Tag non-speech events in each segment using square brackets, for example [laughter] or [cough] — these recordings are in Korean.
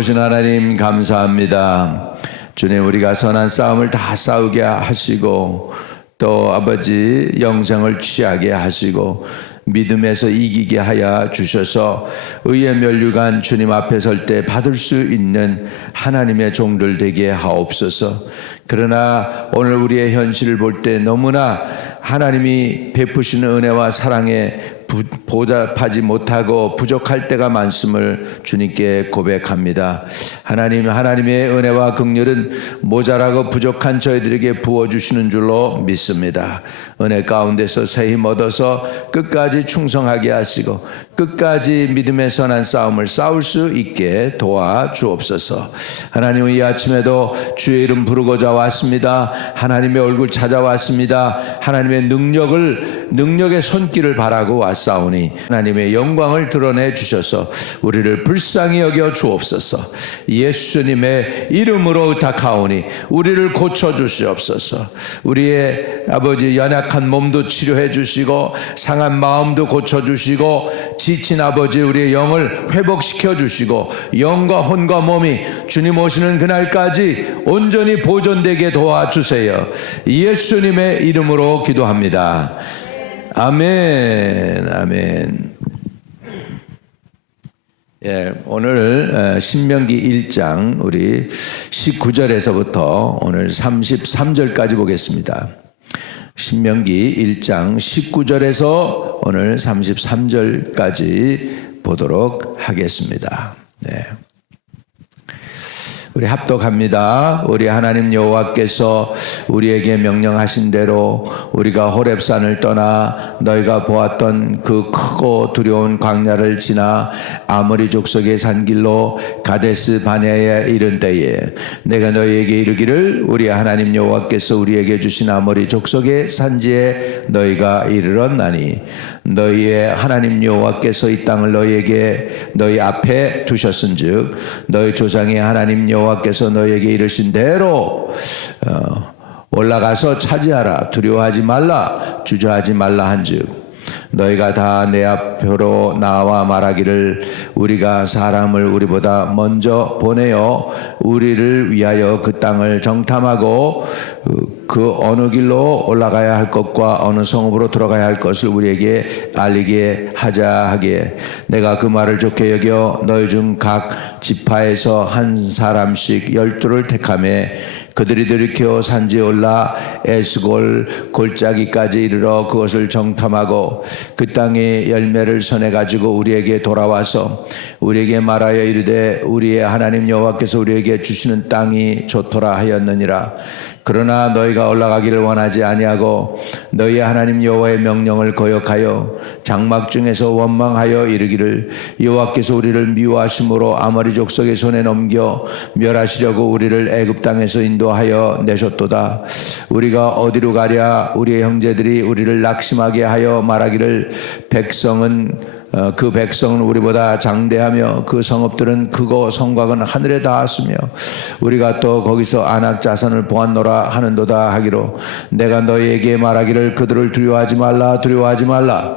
좋으신 하나님 감사합니다. 주님 우리가 선한 싸움을 다 싸우게 하시고 또 아버지 영생을 취하게 하시고 믿음에서 이기게 하여 주셔서 의의 면류관 주님 앞에 설 때 받을 수 있는 하나님의 종들 되게 하옵소서. 그러나 오늘 우리의 현실을 볼 때 너무나 하나님이 베푸시는 은혜와 사랑에 부- 보답하지 못하고 부족할 때가 많음을 주님께 고백합니다. 하나님 하나님의 은혜와 긍휼은 모자라고 부족한 저희들에게 부어 주시는 줄로 믿습니다. 은혜 가운데서 새 힘 얻어서 끝까지 충성하게 하시고 끝까지 믿음의 선한 싸움을 싸울 수 있게 도와 주옵소서. 하나님 이 아침에도 주의 이름 부르고자 왔습니다. 하나님의 얼굴 찾아왔습니다. 하나님의 능력을 능력의 손길을 바라고 왔사오니 하나님의 영광을 드러내 주셔서 우리를 불쌍히 여겨 주옵소서. 예수님의 이름으로 의탁하오니 우리를 고쳐 주시옵소서. 우리의 아버지 연약한 몸도 치료해 주시고 상한 마음도 고쳐 주시고 지친 아버지 우리의 영을 회복시켜 주시고 영과 혼과 몸이 주님 오시는 그날까지 온전히 보존되게 도와주세요. 예수님의 이름으로 기도합니다. 아멘, 아멘. 예, 오늘 어, 신명기 1장 우리 19절에서부터 오늘 33절까지 보겠습니다. 신명기 1장 19절에서 오늘 33절까지 보도록 하겠습니다. 네. 우리 합독합니다. 우리 하나님 여호와께서 우리에게 명령하신 대로 우리가 호렙산을 떠나 너희가 보았던 그 크고 두려운 광야를 지나 아모리 족속의 산길로 가데스 바네아에 이른 때에 내가 너희에게 이르기를 우리 하나님 여호와께서 우리에게 주신 아모리 족속의 산지에 너희가 이르렀나니 너희의 하나님 여호와께서 이 땅을 너희에게 너희 앞에 두셨은즉 너희 조상의 하나님 여호와 께서 너희에게 이르신 대로 어, 올라가서 차지하라. 두려워하지 말라. 주저하지 말라 한즉 너희가 다 내 앞으로 나와 말하기를 우리가 사람을 우리보다 먼저 보내어 우리를 위하여 그 땅을 정탐하고 그- 그 어느 길로 올라가야 할 것과 어느 성읍으로 들어가야 할 것을 우리에게 알리게 하자 하기에 내가 그 말을 좋게 여겨 너희 중 각 지파에서 한 사람씩 열두를 택함에 그들이 들이켜 산지에 올라 에스골 골짜기까지 이르러 그것을 정탐하고 그 땅의 열매를 선해 가지고 우리에게 돌아와서 우리에게 말하여 이르되 우리의 하나님 여호와께서 우리에게 주시는 땅이 좋도라 하였느니라 그러나 너희가 올라가기를 원하지 아니하고 너희 하나님 여호와의 명령을 거역하여 장막 중에서 원망하여 이르기를 여호와께서 우리를 미워하심으로 아모리 족속의 손에 넘겨 멸하시려고 우리를 애굽 땅에서 인도하여 내셨도다. 우리가 어디로 가랴? 우리의 형제들이 우리를 낙심하게 하여 말하기를 백성은 어, 그 백성은 우리보다 장대하며 그 성읍들은 크고 성곽은 하늘에 닿았으며 우리가 또 거기서 안악 자산을 보았노라 하는도다 하기로 내가 너희에게 말하기를 그들을 두려워하지 말라 두려워하지 말라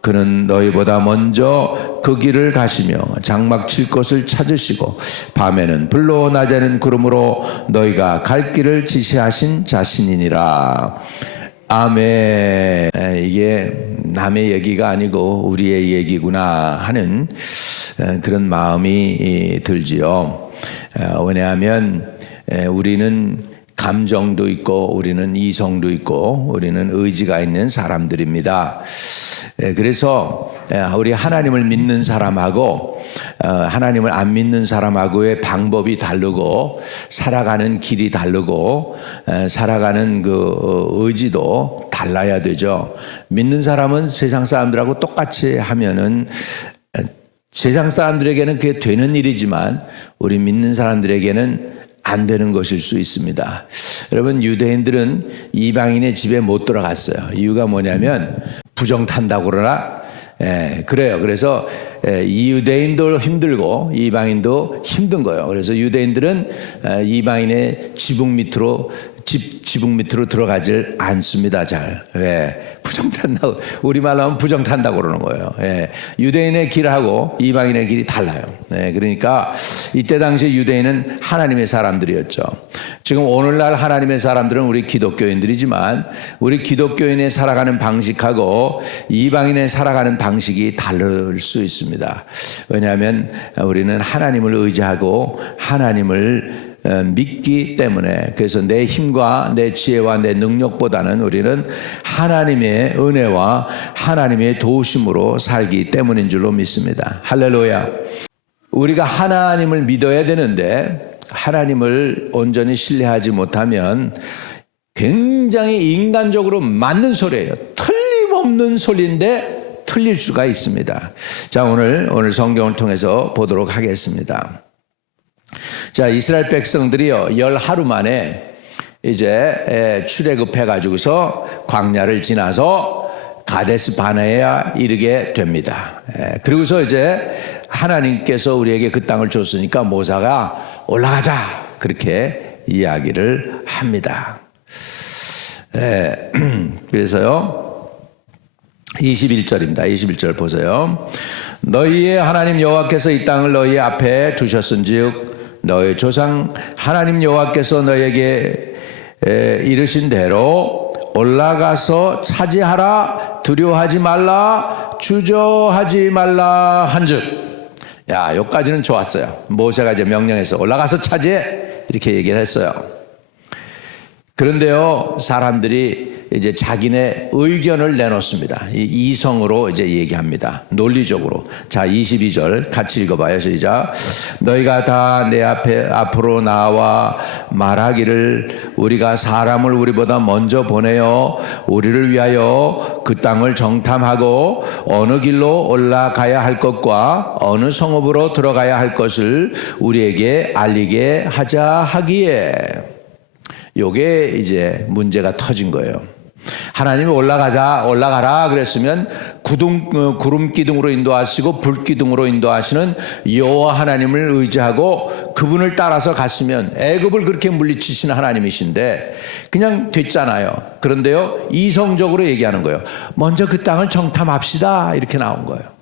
그는 너희보다 먼저 그 길을 가시며 장막 칠 것을 찾으시고 밤에는 불로 낮에는 구름으로 너희가 갈 길을 지시하신 자신이니라. 아멘. 에, 이게 남의 얘기가 아니고 우리의 얘기구나 하는 에, 그런 마음이 이, 들지요. 에, 왜냐하면 에, 우리는 감정도 있고 우리는 이성도 있고 우리는 의지가 있는 사람들입니다. 예, 그래서 예, 우리 하나님을 믿는 사람하고 어, 하나님을 안 믿는 사람하고의 방법이 다르고 살아가는 길이 다르고 에, 살아가는 그 어, 의지도 달라야 되죠. 믿는 사람은 세상 사람들하고 똑같이 하면은 세상 사람들에게는 그게 되는 일이지만 우리 믿는 사람들에게는 안 되는 것일 수 있습니다. 여러분 유대인들은 이방인의 집에 못 들어갔어요. 이유가 뭐냐면 부정 탄다고 그러나 예, 그래요. 그래서 예, 이 유대인도 힘들고 이방인도 힘든 거예요. 그래서 유대인들은 아, 이방인의 지붕 밑으로 집 지붕 밑으로 들어가질 않습니다. 잘. 왜? 부정 탄다고 우리 말로 하면 부정 탄다고 그러는 거예요. 예. 유대인의 길하고 이방인의 길이 달라요. 예. 그러니까 이때 당시 유대인은 하나님의 사람들이었죠. 지금 오늘날 하나님의 사람들은 우리 기독교인들이지만 우리 기독교인의 살아가는 방식하고 이방인의 살아가는 방식이 다를 수 있습니다. 왜냐하면 우리는 하나님을 의지하고 하나님을 어, 믿기 때문에 그래서 내 힘과 내 지혜와 내 능력보다는 우리는 하나님의 은혜와 하나님의 도우심으로 살기 때문인 줄로 믿습니다. 할렐루야. 우리가 하나님을 믿어야 되는데 하나님을 온전히 신뢰하지 못하면 굉장히 인간적으로 맞는 소리예요. 틀림없는 소리인데 틀릴 수가 있습니다. 자, 오늘 오늘 성경을 통해서 보도록 하겠습니다. 자, 이스라엘 백성들이요, 열 하루 만에 이제 출애굽해 가지고서 광야를 지나서 가데스 바네에 이르게 됩니다. 그리고서 이제 하나님께서 우리에게 그 땅을 줬으니까 모사가 올라가자 그렇게 이야기를 합니다. [clears throat] 그래서요 21절입니다. 21절 보세요. 너희의 하나님 여호와께서 이 땅을 너희 앞에 두셨은즉 너희 조상 하나님 여호와께서 너에게 이르신 대로 올라가서 차지하라 두려워하지 말라 주저하지 말라 한즉. 야 여기까지는 좋았어요. 모세가 이제 명령해서 올라가서 차지해. 이렇게 얘기를 했어요. 그런데요 사람들이 이제 자기네 의견을 내놓습니다. 이성으로 이제 얘기합니다. 논리적으로. 자, 22절 같이 읽어봐요. 시작. 너희가 다 내 앞에 앞으로 나와 말하기를 우리가 사람을 우리보다 먼저 보내어 우리를 위하여 그 땅을 정탐하고 어느 길로 올라가야 할 것과 어느 성읍으로 들어가야 할 것을 우리에게 알리게 하자 하기에 요게 이제 문제가 터진 거예요. 하나님이 올라가자 올라가라 그랬으면 구름 어, 구름 기둥으로 인도하시고 불 기둥으로 인도하시는 여호와 하나님을 의지하고 그분을 따라서 갔으면 애굽을 그렇게 물리치시는 하나님이신데 그냥 됐잖아요. 그런데요 이성적으로 얘기하는 거예요. 먼저 그 땅을 정탐합시다 이렇게 나온 거예요.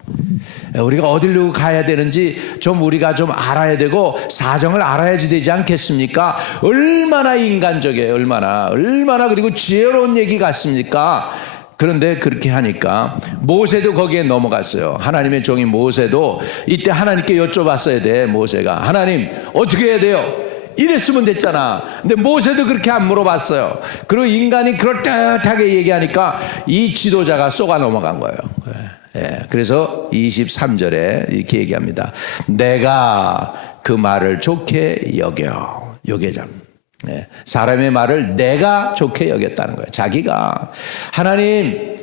우리가 어디로 가야 되는지 좀 우리가 좀 알아야 되고 사정을 알아야지 되지 않겠습니까? 얼마나 인간적이에요. 얼마나 얼마나 그리고 지혜로운 얘기 같습니까? 그런데 그렇게 하니까 모세도 거기에 넘어갔어요. 하나님의 종이 모세도 이때 하나님께 여쭤봤어야 돼. 모세가 하나님 어떻게 해야 돼요? 이랬으면 됐잖아. 근데 모세도 그렇게 안 물어봤어요. 그리고 인간이 그럴듯하게 얘기하니까 이 지도자가 쏘가 넘어간 거예요. 예, 그래서 23절에 이렇게 얘기합니다. 내가 그 말을 좋게 여겨. 요게장. 예, 사람의 말을 내가 좋게 여겼다는 거예요. 자기가 하나님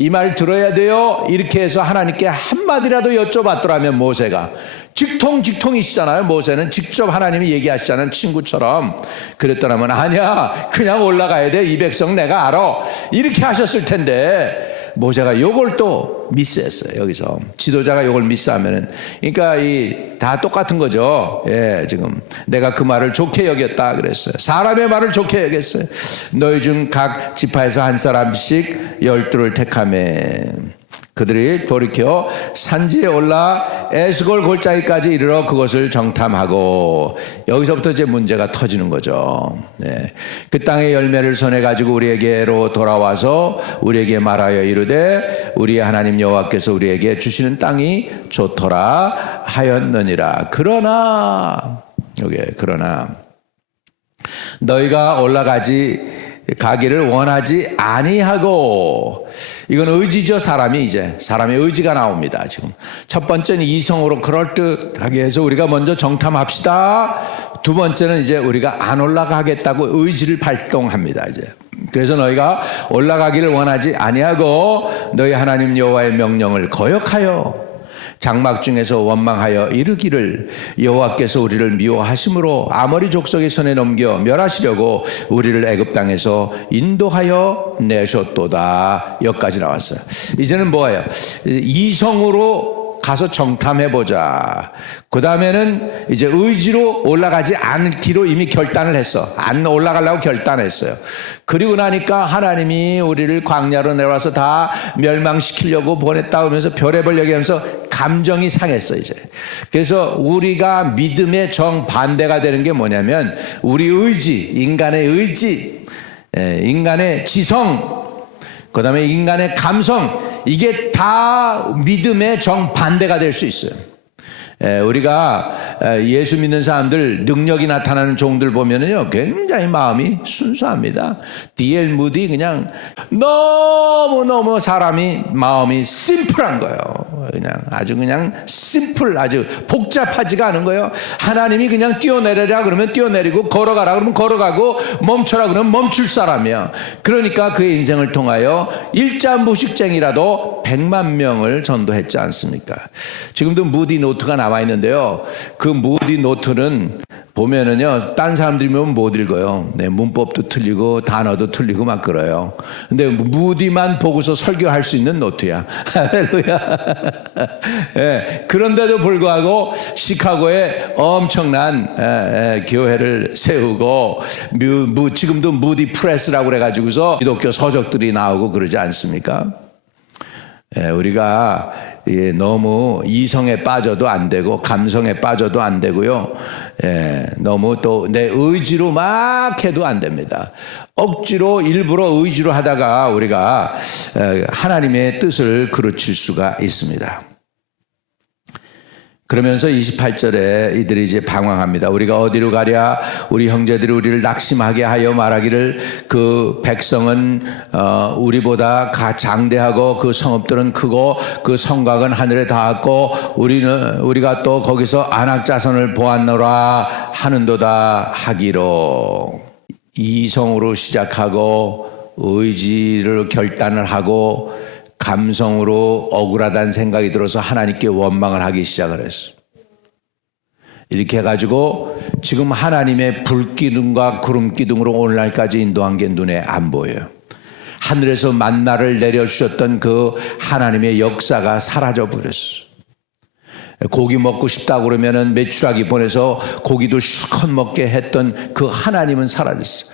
이 말 들어야 돼요. 이렇게 해서 하나님께 한마디라도 여쭤봤더라면 모세가 직통직통이시잖아요. 모세는 직접 하나님이 얘기하시잖아요. 친구처럼. 그랬더라면 아니야. 그냥 올라가야 돼. 이 백성 내가 알아. 이렇게 하셨을 텐데 모세가 요걸 또 미스했어요. 여기서 지도자가 요걸 미스하면은 그러니까 이 다 똑같은 거죠. 예, 지금 내가 그 말을 좋게 여겼다 그랬어요. 사람의 말을 좋게 여겼어요. 너희 중 각 지파에서 한 사람씩 열두를 택하매 그들이 돌이켜 산지에 올라 에스골 골짜기까지 이르러 그것을 정탐하고 여기서부터 이제 문제가 터지는 거죠. 네. 그 땅의 열매를 손에 가지고 우리에게로 돌아와서 우리에게 말하여 이르되 우리의 하나님 여호와께서 우리에게 주시는 땅이 좋더라 하였느니라. 그러나 여기 그러나 너희가 올라가지 가기를 원하지 아니하고. 이건 의지죠 사람이 이제. 사람의 의지가 나옵니다 지금. 첫 번째는 이성으로 그럴듯하게 해서 우리가 먼저 정탐합시다. 두 번째는 이제 우리가 안 올라가겠다고 의지를 발동합니다 이제. 그래서 너희가 올라가기를 원하지 아니하고 너희 하나님 여호와의 명령을 거역하여 장막 중에서 원망하여 이르기를 여호와께서 우리를 미워하심으로 아머리 족속의 손에 넘겨 멸하시려고 우리를 애굽 땅에서 인도하여 내셨도다. 여기까지 나왔어요. 이제는 뭐예요? 이성으로 가서 정탐해 보자. 그 다음에는 이제 의지로 올라가지 않기로 이미 결단을 했어. 안 올라가려고 결단했어요. 그리고 나니까 하나님이 우리를 광야로 내려와서 다 멸망시키려고 보냈다 하면서 별의별 얘기하면서 감정이 상했어 이제. 그래서 우리가 믿음의 정 반대가 되는 게 뭐냐면 우리 의지, 인간의 의지, 예, 인간의 지성, 그 다음에 인간의 감성, 이게 다 믿음의 정반대가 될 수 있어요. 에, 우리가 에, 예수 믿는 사람들 능력이 나타나는 종들 보면은요 굉장히 마음이 순수합니다. D.L. 무디 그냥 너무 너무 사람이 마음이 심플한 거예요. 그냥 아주 그냥 심플 아주 복잡하지가 않은 거예요. 하나님이 그냥 뛰어내려라 그러면 뛰어내리고 걸어가라 그러면 걸어가고 멈춰라 그러면 멈출 사람이야. 그러니까 그의 인생을 통하여 일자무식쟁이라도 100만 명을 전도했지 않습니까? 지금도 무디 노트가 나와 있는데요. 그 무디 노트는 보면은요, 딴 사람들이 보면 못 읽어요. 네, 문법도 틀리고 단어도 틀리고 막 그래요. 근데 무디만 보고서 설교할 수 있는 노트야. [laughs] [laughs] 예, 그런데도 불구하고 시카고에 엄청난 예, 예, 교회를 세우고 뮤, 무, 지금도 무디 프레스라고 그래가지고서 기독교 서적들이 나오고 그러지 않습니까? 예, 우리가 예, 너무 이성에 빠져도 안 되고 감성에 빠져도 안 되고요. 예, 너무 또 내 의지로 막 해도 안 됩니다. 억지로 일부러 의지로 하다가 우리가 에, 하나님의 뜻을 그르칠 수가 있습니다. 그러면서 28절에 이들이 이제 방황합니다. 우리가 어디로 가랴? 우리 형제들이 우리를 낙심하게 하여 말하기를 그 백성은 어, 우리보다 가 장대하고 그 성읍들은 크고 그 성곽은 하늘에 닿았고 우리는 우리가 또 거기서 안악 자손을 보았노라 하는도다 하기로 이성으로 시작하고 의지를 결단을 하고 감성으로 억울하다는 생각이 들어서 하나님께 원망을 하기 시작을 했어. 이렇게 해가지고 지금 하나님의 불기둥과 구름기둥으로 오늘날까지 인도한 게 눈에 안 보여요. 하늘에서 만나를 내려주셨던 그 하나님의 역사가 사라져 버렸어. 고기 먹고 싶다 그러면은 메추라기 보내서 고기도 실컷 먹게 했던 그 하나님은 사라졌어.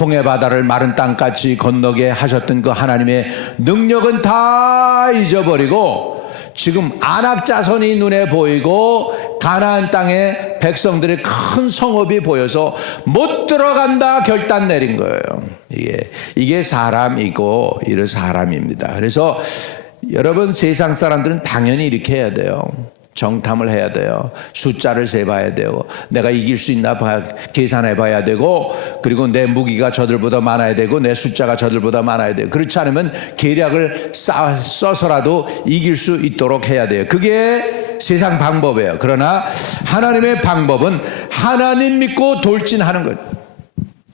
홍해 바다를 마른 땅같이 건너게 하셨던 그 하나님의 능력은 다 잊어버리고 지금 안압 자손이 눈에 보이고 가나안 땅에 백성들의 큰 성읍이 보여서 못 들어간다 결단 내린 거예요. 이게 이게 사람이고 이런 사람입니다. 그래서 여러분 세상 사람들은 당연히 이렇게 해야 돼요. 정탐을 해야 돼요. 숫자를 세봐야 돼요. 내가 이길 수 있나 봐, 계산해 봐야 되고, 그리고 내 무기가 저들보다 많아야 되고, 내 숫자가 저들보다 많아야 돼요. 그렇지 않으면 계략을 쌓, 써서라도 이길 수 있도록 해야 돼요. 그게 세상 방법이에요. 그러나 하나님의 방법은 하나님 믿고 돌진하는 것.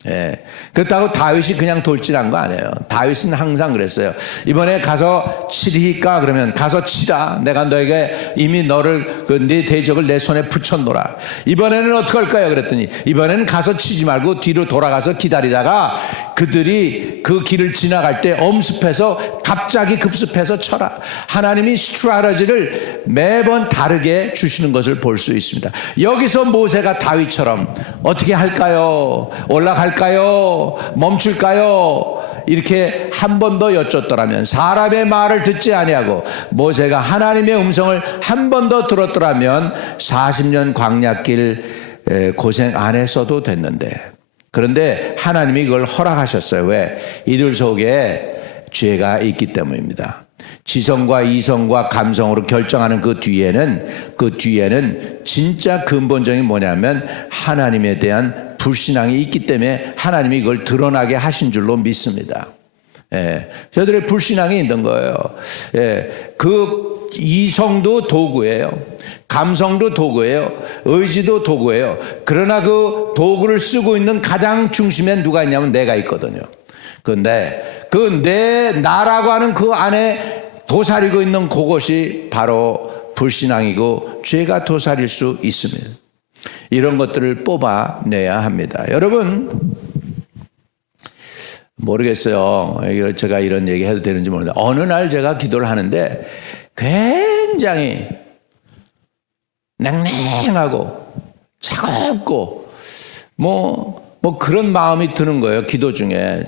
예. 그렇다고 다윗이 그냥 돌진한 거 아니에요. 다윗은 항상 그랬어요. 이번에 가서 치리까 그러면 가서 치라. 내가 너에게 이미 너를 그 네 대적을 내 손에 붙였노라. 이번에는 어떻게 할까요? 그랬더니 이번에는 가서 치지 말고 뒤로 돌아가서 기다리다가 그들이 그 길을 지나갈 때 엄습해서 갑자기 급습해서 쳐라. 하나님이 스트라러지를 매번 다르게 주시는 것을 볼 수 있습니다. 여기서 모세가 다윗처럼 어떻게 할까요? 올라갈까요? 멈출까요? 이렇게 한 번 더 여쭙더라면 사람의 말을 듣지 아니하고 모세가 하나님의 음성을 한 번 더 들었더라면 40년 광야길 에, 고생 안 했어도 됐는데 그런데 하나님이 그걸 허락하셨어요. 왜? 이들 속에 죄가 있기 때문입니다. 지성과 이성과 감성으로 결정하는 그 뒤에는 그 뒤에는 진짜 근본적인 뭐냐면 하나님에 대한 불신앙이 있기 때문에 하나님이 이걸 드러나게 하신 줄로 믿습니다. 예, 저들의 불신앙이 있는 거예요. 예, 그 이성도 도구예요. 감성도 도구예요. 의지도 도구예요. 그러나 그 도구를 쓰고 있는 가장 중심에 누가 있냐면 내가 있거든요. 근데 그 내 나라고 하는 그 안에 도사리고 있는 그것이 바로 불신앙이고 죄가 도살일 수 있습니다. 이런 것들을 뽑아내야 합니다. 여러분, 모르겠어요. 제가 이런 얘기 해도 되는지 모르겠는데, 어느 날 제가 기도를 하는데 굉장히 냉랭하고 차갑고 뭐, 뭐 그런 마음이 드는 거예요. 기도 중에.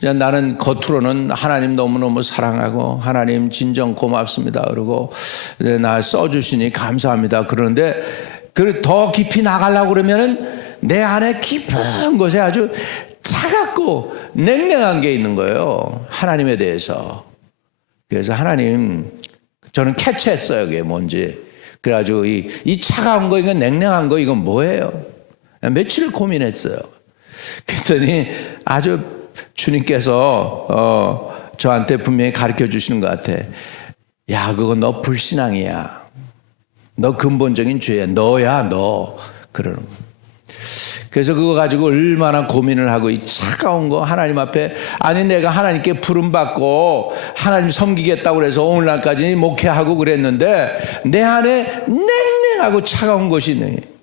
나는 겉으로는 하나님 너무너무 사랑하고 하나님 진정 고맙습니다. 그러고 네, 나 써주시니 감사합니다. 그러는데 그더 깊이 나가려고 그러면은 내 안에 깊은 곳에 아주 차갑고 냉랭한 게 있는 거예요. 하나님에 대해서. 그래서 하나님 저는 캐치했어요. 그게 뭔지. 그래가지고 이, 이 차가운 거, 이거 냉랭한 거, 이건 뭐예요? 며칠을 고민했어요. 그랬더니 아주 주님께서 어, 저한테 분명히 가르쳐 주시는 것 같아. 야, 그거 너 불신앙이야. 너 근본적인 죄야. 너야, 너. 그러는 거. 그래서 그거 가지고 얼마나 고민을 하고 이 차가운 거 하나님 앞에 아니 내가 하나님께 부름 받고 하나님 섬기겠다고 그래서 오늘날까지 목회하고 그랬는데 내 안에 냉랭하고 차가운 것이 있네.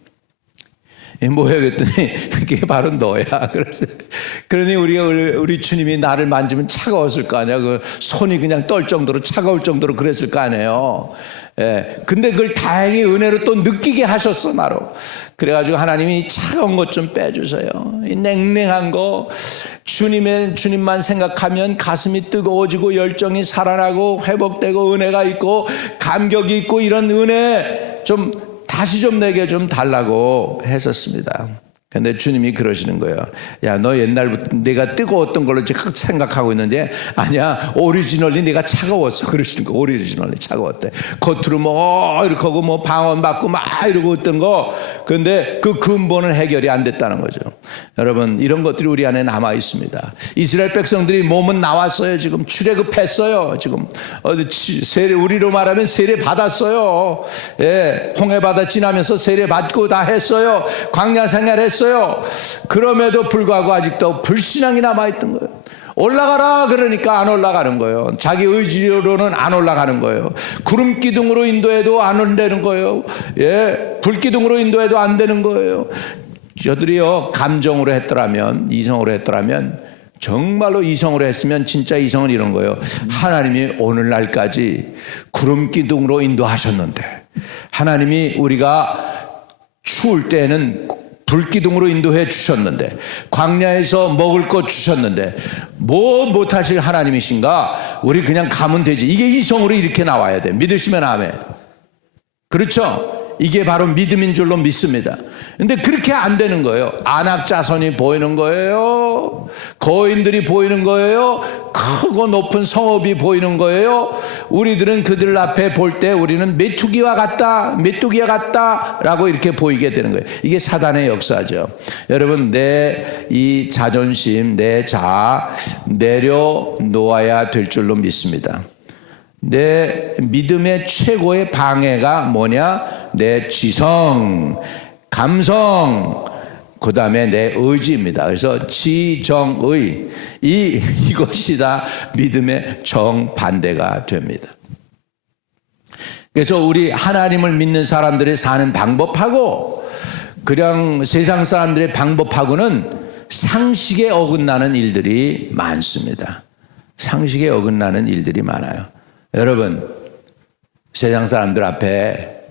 뭐야 그랬더니 [laughs] 그게 바로 너야. [laughs] 그러니 우리가 우리, 우리 주님이 나를 만지면 차가웠을 거 아니야. 그 손이 그냥 떨 정도로 차가울 정도로 그랬을 거 아니에요. 예. 근데 그걸 다행히 은혜로 또 느끼게 하셨어 나로. 그래가지고 하나님이 차가운 것 좀 빼주세요. 이 냉랭한 거 주님의 주님만 생각하면 가슴이 뜨거워지고 열정이 살아나고 회복되고 은혜가 있고 감격이 있고 이런 은혜 좀 다시 좀 내게 좀 달라고 했었습니다. 근데 주님이 그러시는 거예요. 야, 너 옛날부터 내가 뜨거웠던 걸로 지금 생각하고 있는데, 아니야, 오리지널리 내가 차가웠어. 그러시는 거, 오리지널리 차가웠대. 겉으로 뭐, 이렇게 하고 뭐 방언 받고 막 이러고 있던 거. 근데 그 근본은 해결이 안 됐다는 거죠. 여러분, 이런 것들이 우리 안에 남아 있습니다. 이스라엘 백성들이 몸은 나왔어요. 지금 출애굽했어요. 지금 세례, 우리로 말하면 세례 받았어요. 예, 홍해 바다 지나면서 세례 받고 다 했어요. 광야 생활했어요. 그럼에도 불구하고 아직도 불신앙이 남아 있던 거예요. 올라가라 그러니까 안 올라가는 거예요. 자기 의지로는 안 올라가는 거예요. 구름 기둥으로 인도해도 안 되는 거예요. 예, 불 기둥으로 인도해도 안 되는 거예요. 저들이요 감정으로 했더라면 이성으로 했더라면 정말로 이성으로 했으면 진짜 이성은 이런 거예요. 하나님이 오늘날까지 구름 기둥으로 인도하셨는데 하나님이 우리가 추울 때는 불기둥으로 인도해 주셨는데 광야에서 먹을 것 주셨는데 뭐 못하실 하나님이신가? 우리 그냥 가면 되지. 이게 이성으로 이렇게 나와야 돼. 믿으시면 아멘. 그렇죠? 이게 바로 믿음인 줄로 믿습니다 근데 그렇게 안 되는 거예요. 안악자손이 보이는 거예요. 거인들이 보이는 거예요. 크고 높은 성읍이 보이는 거예요. 우리들은 그들 앞에 볼 때 우리는 메뚜기와 같다 메뚜기와 같다라고 이렇게 보이게 되는 거예요. 이게 사단의 역사죠. 여러분 내 이 자존심 내 자아 내려놓아야 될 줄로 믿습니다. 내 믿음의 최고의 방해가 뭐냐? 내 지성, 감성, 그 다음에 내 의지입니다. 그래서 지정의, 이, [laughs] 이것이 다 믿음의 정반대가 됩니다. 그래서 우리 하나님을 믿는 사람들이 사는 방법하고 그냥 세상 사람들의 방법하고는 상식에 어긋나는 일들이 많습니다. 상식에 어긋나는 일들이 많아요. 여러분, 세상 사람들 앞에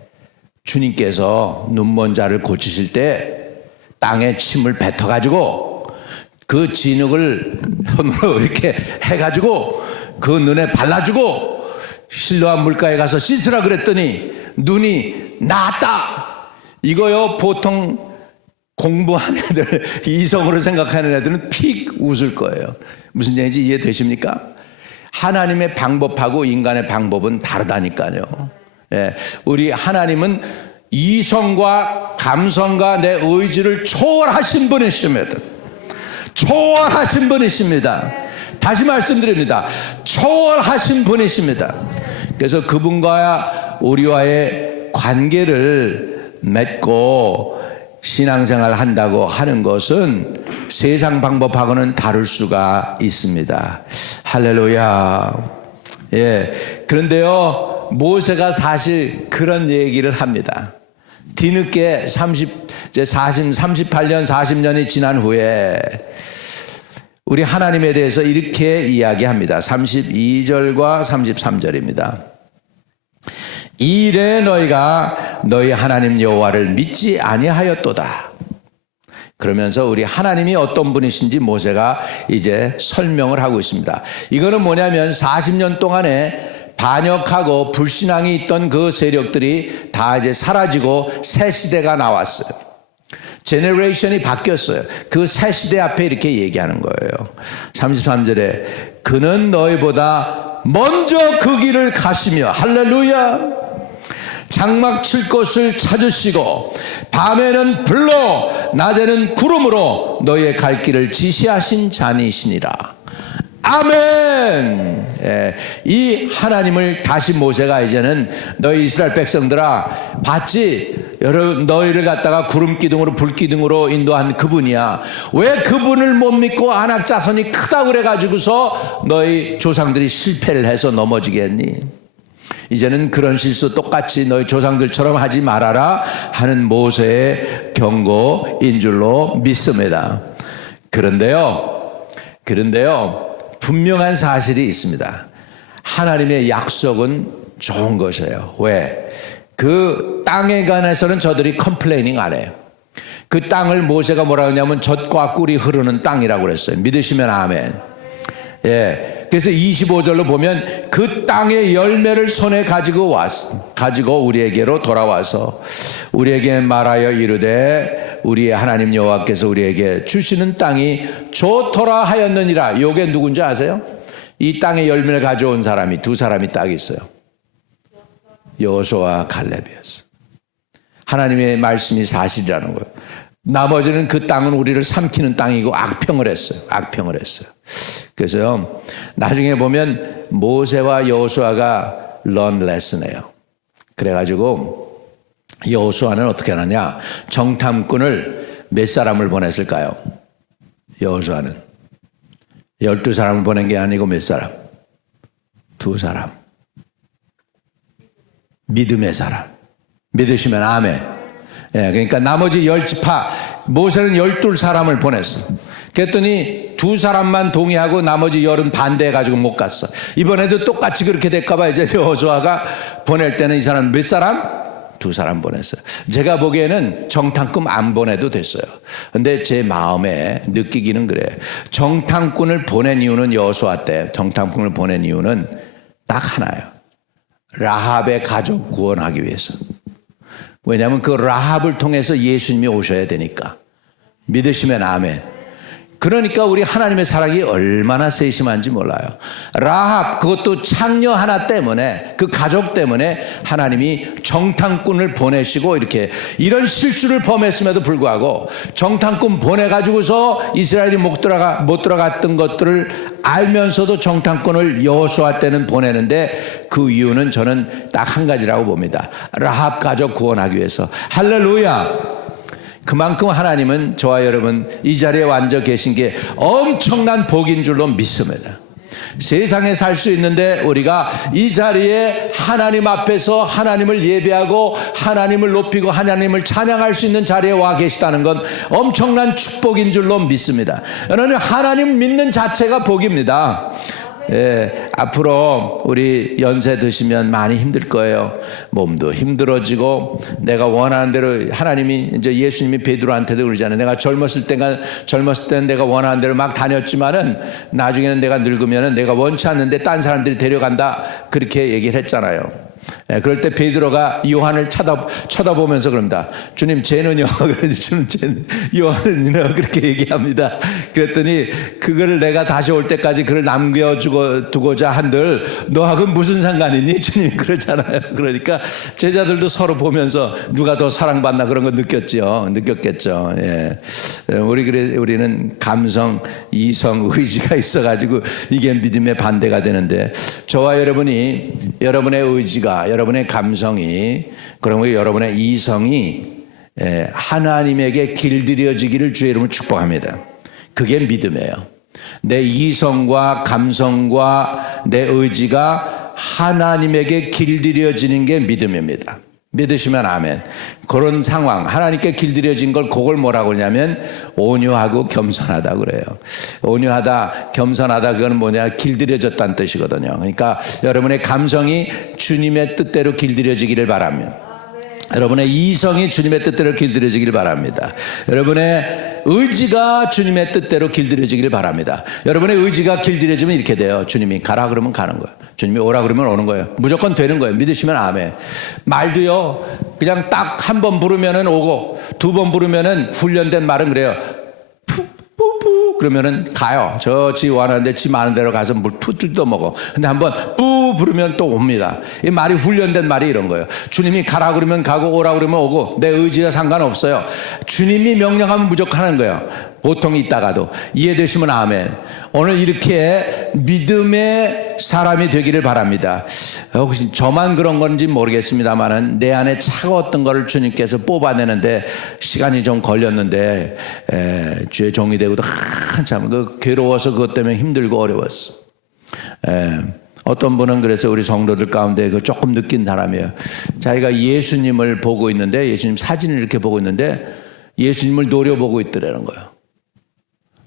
주님께서 눈먼 자를 고치실 때 땅에 침을 뱉어가지고 그 진흙을 손으로 이렇게 해가지고 그 눈에 발라주고 실로암 물가에 가서 씻으라 그랬더니 눈이 나았다. 이거요, 보통 공부한 애들, [laughs] 이성으로 생각하는 애들은 픽 웃을 거예요. 무슨 얘기인지 이해되십니까? 하나님의 방법하고 인간의 방법은 다르다니까요. 예, 우리 하나님은 이성과 감성과 내 의지를 초월하신 분이십니다. 초월하신 분이십니다. 다시 말씀드립니다. 초월하신 분이십니다. 그래서 그분과 우리와의 관계를 맺고 신앙생활 한다고 하는 것은 세상 방법하고는 다를 수가 있습니다. 할렐루야. 예. 그런데요, 모세가 사실 그런 얘기를 합니다. 뒤늦게 30, 이제 40, 38년, 40년이 지난 후에 우리 하나님에 대해서 이렇게 이야기합니다. 32절과 33절입니다. 이래 너희가 너희 하나님 여호와를 믿지 아니하였도다. 그러면서 우리 하나님이 어떤 분이신지 모세가 이제 설명을 하고 있습니다. 이거는 뭐냐면 40년 동안에 반역하고 불신앙이 있던 그 세력들이 다 이제 사라지고 새 시대가 나왔어요. 제너레이션이 바뀌었어요. 그 새 시대 앞에 이렇게 얘기하는 거예요. 33절에 그는 너희보다 먼저 그 길을 가시며 할렐루야 장막 칠 곳을 찾으시고 밤에는 불로 낮에는 구름으로 너희의 갈 길을 지시하신 자니시니라. 아멘. 예, 이 하나님을 다시 모세가 이제는 너희 이스라엘 백성들아 봤지? 여러분 너희를 갖다가 구름 기둥으로 불 기둥으로 인도한 그분이야. 왜 그분을 못 믿고 안악 자손이 크다 그래 가지고서 너희 조상들이 실패를 해서 넘어지게 했니? 이제는 그런 실수 똑같이 너희 조상들처럼 하지 말아라 하는 모세의 경고인 줄로 믿습니다. 그런데요, 그런데요, 분명한 사실이 있습니다. 하나님의 약속은 좋은 것이에요. 왜? 그 땅에 관해서는 저들이 컴플레이닝 안 해요. 그 땅을 모세가 뭐라 하냐면 젖과 꿀이 흐르는 땅이라고 그랬어요. 믿으시면 아멘. 예. 그래서 25절로 보면 그 땅의 열매를 손에 가지고 왔, 가지고 우리에게로 돌아와서 우리에게 말하여 이르되 우리의 하나님 여호와께서 우리에게 주시는 땅이 좋더라 하였느니라. 요게 누군지 아세요? 이 땅의 열매를 가져온 사람이 두 사람이 딱 있어요. 여호수아 갈렙이었어. 하나님의 말씀이 사실이라는 거예요. 나머지는 그 땅은 우리를 삼키는 땅이고 악평을 했어요. 악평을 했어요. 그래서 나중에 보면 모세와 여호수아가 런 레슨해요. 그래가지고 여호수아는 어떻게 하느냐? 정탐꾼을 몇 사람을 보냈을까요? 여호수아는 열두 사람을 보낸 게 아니고 몇 사람? 두 사람. 믿음의 사람. 믿으시면 아멘. 예, 그러니까 나머지 열 지파 모세는 열둘 사람을 보냈어. 그랬더니 두 사람만 동의하고 나머지 열은 반대해가지고 못 갔어. 이번에도 똑같이 그렇게 될까봐 이제 [laughs] 여호수아가 보낼 때는 이 사람 몇 사람? 두 사람 보냈어요. 제가 보기에는 정탐꾼 안 보내도 됐어요. 근데 제 마음에 느끼기는 그래. 정탐꾼을 보낸 이유는 여호수아 때 정탐꾼을 보낸 이유는 딱 하나예요. 라합의 가족 구원하기 위해서. 왜냐하면 그 라합을 통해서 예수님이 오셔야 되니까. 믿으시면 아멘. 그러니까 우리 하나님의 사랑이 얼마나 세심한지 몰라요. 라합 그것도 창녀 하나 때문에 그 가족 때문에 하나님이 정탐꾼을 보내시고 이렇게 이런 실수를 범했음에도 불구하고 정탐꾼 보내 가지고서 이스라엘이 못 들어가 못 들어갔던 것들을 알면서도 정탐꾼을 여호수아 때는 보내는데 그 이유는 저는 딱 한 가지라고 봅니다. 라합 가족 구원하기 위해서 할렐루야. 그만큼 하나님은 저와 여러분 이 자리에 앉아 계신 게 엄청난 복인 줄로 믿습니다. 세상에 살 수 있는데 우리가 이 자리에 하나님 앞에서 하나님을 예배하고 하나님을 높이고 하나님을 찬양할 수 있는 자리에 와 계시다는 건 엄청난 축복인 줄로 믿습니다. 여러분 하나님 믿는 자체가 복입니다. 예, 앞으로 우리 연세 드시면 많이 힘들 거예요. 몸도 힘들어지고 내가 원하는 대로 하나님이 이제 예수님이 베드로한테도 그러잖아요. 내가 젊었을 때가 젊었을 때는 내가 원하는 대로 막 다녔지만은 나중에는 내가 늙으면은 내가 원치 않는데 딴 사람들이 데려간다 그렇게 얘기를 했잖아요. 예, 그럴 때 베드로가 요한을 쳐다 쳐다보면서 그럽니다. 주님 쟤는요. [laughs] 요한은요. 그렇게 얘기합니다. 그랬더니 그거를 내가 다시 올 때까지 그를 남겨주고 두고자 한들 너하고 무슨 상관이니? 주님 그러잖아요. 그러니까 제자들도 서로 보면서 누가 더 사랑받나 그런 거 느꼈죠. 느꼈겠죠. 예. 우리 우리는 감성, 이성, 의지가 있어가지고 이게 믿음의 반대가 되는데 저와 여러분이 여러분의 의지가 여러분의 감성이 그러면 여러분의 이성이 예, 하나님에게 길들여지기를 주의 이름으로 축복합니다. 그게 믿음이에요. 내 이성과 감성과 내 의지가 하나님에게 길들여지는 게 믿음입니다. 믿으시면 아멘. 그런 상황, 하나님께 길들여진 걸 그걸 뭐라고 그러냐면 온유하고 겸손하다 그래요. 온유하다, 겸손하다 그건 뭐냐? 길들여졌다는 뜻이거든요. 그러니까 여러분의 감성이 주님의 뜻대로 길들여지기를 바랍니다. 여러분의 이성이 주님의 뜻대로 길들여지기를 바랍니다. 여러분의 의지가 주님의 뜻대로 길들여지기를 바랍니다. 여러분의 의지가 길들여지면 이렇게 돼요. 주님이 가라 그러면 가는 거예요. 주님이 오라 그러면 오는 거예요. 무조건 되는 거예요. 믿으시면 아멘. 말도요, 그냥 딱 한 번 부르면은 오고, 두 번 부르면은 훈련된 말은 그래요. 그러면은 가요. 저 지 원하는데 지 많은 데로 가서 물푸 뜯어 먹어. 근데 한번 뿌 부르면 또 옵니다. 이 말이 훈련된 말이 이런 거예요. 주님이 가라 그러면 가고 오라 그러면 오고 내 의지와 상관없어요. 주님이 명령하면 무조건 하는 거예요. 보통 있다가도 이해되시면 아멘. 오늘 이렇게 믿음의 사람이 되기를 바랍니다. 혹시 저만 그런 건지 모르겠습니다만은 내 안에 차가웠던 거를 주님께서 뽑아내는데 시간이 좀 걸렸는데 에, 주의 종이 되고도 한참 그 괴로워서 그것 때문에 힘들고 어려웠어. 에, 어떤 분은 그래서 우리 성도들 가운데 그 조금 느낀 사람이에요. 자기가 예수님을 보고 있는데 예수님 사진을 이렇게 보고 있는데 예수님을 노려보고 있더라는 거예요.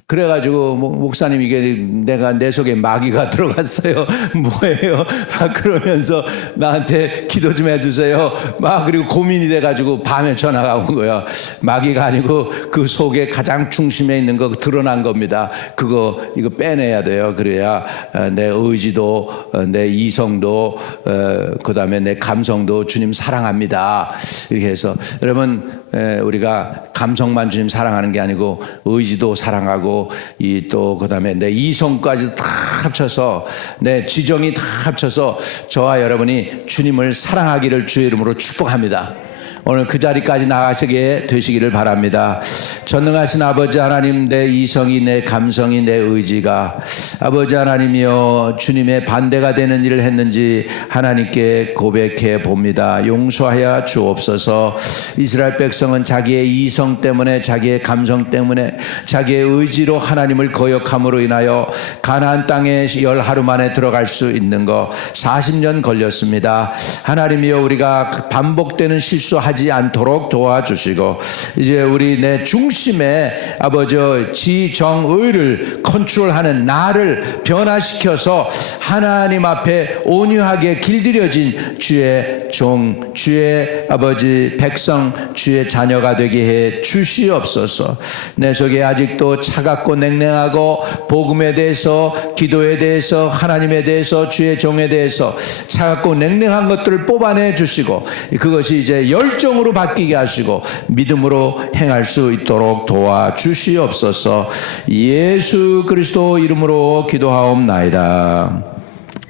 그래가지고 목- 목사님 이게 내가 내 속에 마귀가 [laughs] 들어갔어요. [laughs] 뭐예요? 막 그러면서 나한테 기도 좀 해주세요. 막 그리고 고민이 돼가지고 밤에 전화가 온 거야. 마귀가 아니고 그 속에 가장 중심에 있는 거 드러난 겁니다. 그거 이거 빼내야 돼요. 그래야 어, 내 의지도 어, 내 이성도 어, 그다음에 내 감성도 주님 사랑합니다. 이렇게 해서 여러분 에, 우리가 감성만 주님 사랑하는 게 아니고 의지도 사랑하고 이 또 그다음에 내 이성까지 다 합쳐서 내 지정이 다 합쳐서 저와 여러분이 주님을 사랑하기를 주의 이름으로 축복합니다. 오늘 그 자리까지 나가시게 되시기를 바랍니다. 전능하신 아버지 하나님 내 이성이 내 감성이 내 의지가 아버지 하나님이여 주님의 반대가 되는 일을 했는지 하나님께 고백해 봅니다. 용서하여 주옵소서. 이스라엘 백성은 자기의 이성 때문에 자기의 감성 때문에 자기의 의지로 하나님을 거역함으로 인하여 가나안 땅에 열 하루 만에 들어갈 수 있는 거 40년 걸렸습니다. 하나님이여 우리가 반복되는 실수하지 않도록 도와주시고 이제 우리 내 중심에 아버지 지정의를 컨트롤하는 나를 변화시켜서 하나님 앞에 온유하게 길들여진 주의 종 주의 아버지 백성 주의 자녀가 되게 해 주시옵소서. 내 속에 아직도 차갑고 냉랭하고 복음에 대해서 기도에 대해서 하나님에 대해서 주의 종에 대해서 차갑고 냉랭한 것들을 뽑아내 주시고 그것이 이제 열 정으로 바뀌게 하시고 믿음으로 행할 수 있도록 도와 주시옵소서. 예수 그리스도 이름으로 기도하옵나이다.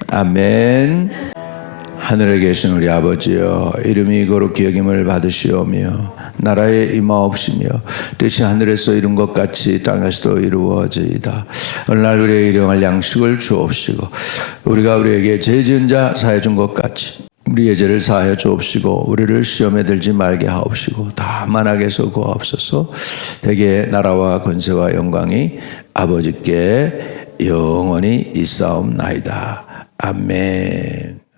아멘. 하늘에 계신 우리 아버지여 이름이 거룩히 여김을 받으시오며 나라에 임하옵시며 뜻이 하늘에서 이룬 것 같이 땅에서도 이루어지이다. 오늘날 우리의 일용할 양식을 주옵시고 우리가 우리에게 죄 지은 자 사해 준 것 같이 우리의 죄를 사하여 주옵시고 우리를 시험에 들지 말게 하옵시고 다만 악에서 구하옵소서. 대개 나라와 권세와 영광이 아버지께 영원히 있사옵나이다. 아멘